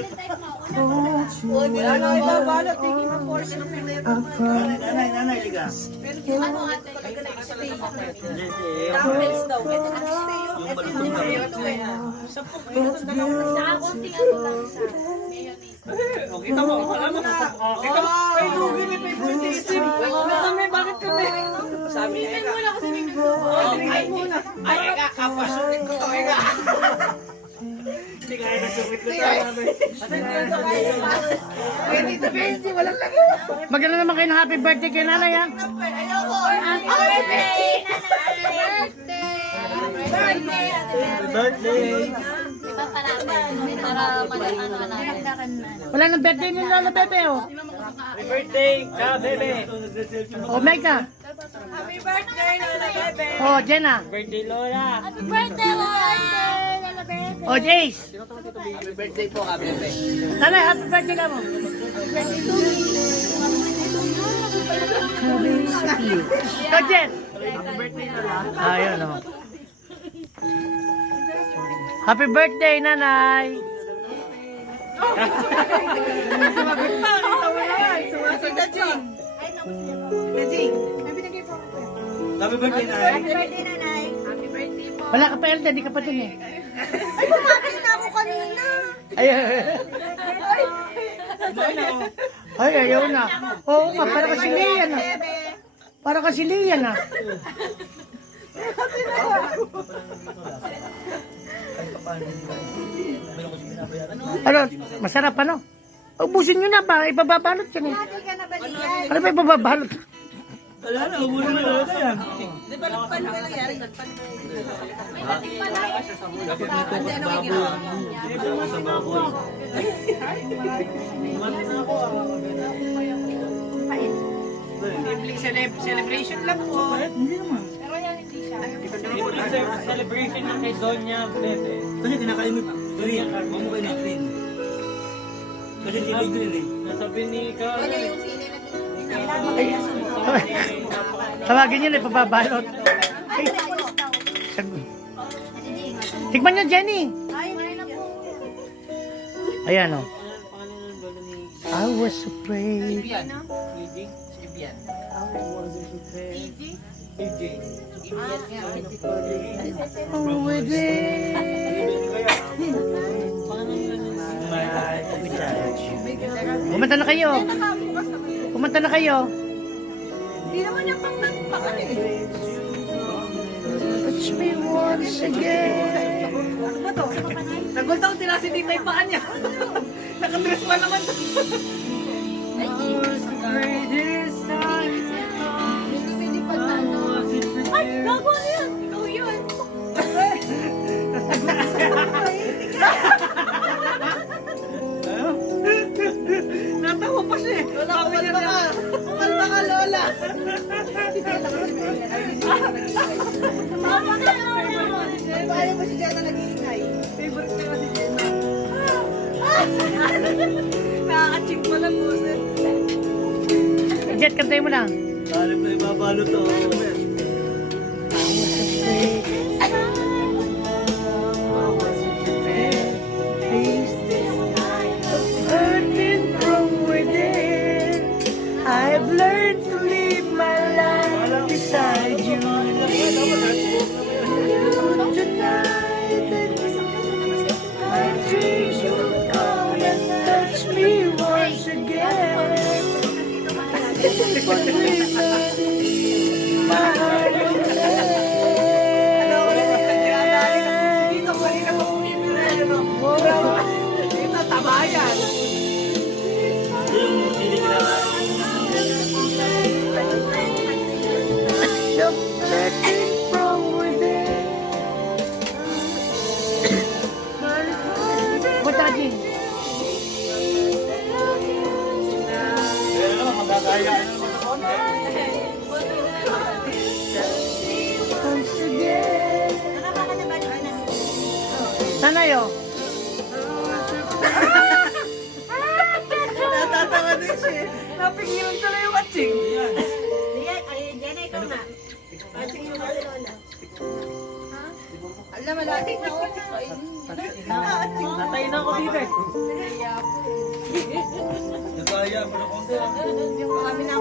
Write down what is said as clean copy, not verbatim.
ibabalot. Wala na ibabalot. Tingin mo portion na yun. Nanay, liga. Ano ate? Dumbbells daw. Ito nag-stay yun. Yung balutong na yun. Saka konting ano lang sa mayonnaise. Kita mo, wala mo. Kita mo. Ay, lugi may favoritism. Kami, bakit kami? Sabi niya, Tingnan muna kasi may gusto. ay, eka, kapasukin ko to, eka. Hindi kaya nasukit ko to. Dito, Benji, walang lagi. Maganda naman kayo ng happy birthday kay nanay, ha? Ayoko. Happy birthday! Birthday! Birthday. Iba pa natin. Para malalaman natin. Wala nang birthday ni Lola Bebe, oh. Happy birthday, ka, bebe. Oh, Mega. Happy birthday, Lola Bebe! Oh, Jenna. Birthday, Lola. Happy birthday, Lola Bebe! Oh, Jace. Happy birthday po, ka, bebe. Nanay, happy birthday ka mo. Ikaw, Jen. Happy birthday, Lola. Ayun, oh. Happy birthday, nanay. Sumagot pa, kita mo naman. Sumagot na, Jing. Happy birthday, Nanay. Happy birthday po! Wala ka pa, Elda, di ka pa dun, eh. Ay, kumain na ako kanina! Ay, ay, ayaw na. Oo ka, para kasi Lian, ah. Para kasi Lian, ah. Ano, masarap ano? Ubusin nyo na ba? Ipababalot yan eh. Hindi ka na baliyan. Ano ba ipababalot? Wala na, ubunin mo na ito yan. Di ba lang pa nangyari? May dating pala. Sa baboy. Celebration lang po. Pero yan hindi siya. Celebration lang kay Sonia, bebe. Kasi kinakain mo green. Huwag mo kayo na green. Kasi sila green eh. Nasabi ni ka. Wala yung sili na kailangan kaya sa Tawagin yun, ipababalot. Ay, tikman nyo, Jenny. Ayan, oh. I was afraid. Kumanta na kayo. Kumanta na kayo. Hindi naman yung pang eh. Touch me once again. Ano ba to? Nagultang tinasi din may paan niya. Nakadress pa naman to. Pinipilipad na ano. Ay, gago na yan. Ikaw yun. Natawa pa siya eh. Lola, kumalma ka. Kumalma ka, Lola. Kumalma ka, Lola. Paano ba si Jenna nag-iingay? Favorite ko na si Jenna. Nakaka-ching pa lang po, sir. Jet, kantay mo lang. Kalip na ibabalot to. Hurting from within, I've learned to live my life beside you. Tonight, my dreams will come and touch me once again. But my heart will Dito ko rin ako umibili. Dito, tabayan. Yung sili kinakain. hurting from within. Punta ka, Jing. Kaya naman, magkakaya na naman sa konti. Once again. Nakaka na ba naman? Nanay, oh. Natatawa din siya. Napigilan ka na yung atching. Jenna, ikaw na. Sige yung Lola. Alam mo, lagi na ako. Tatay Kaya na ako dito eh. Nagkaya mo na konti. Marami na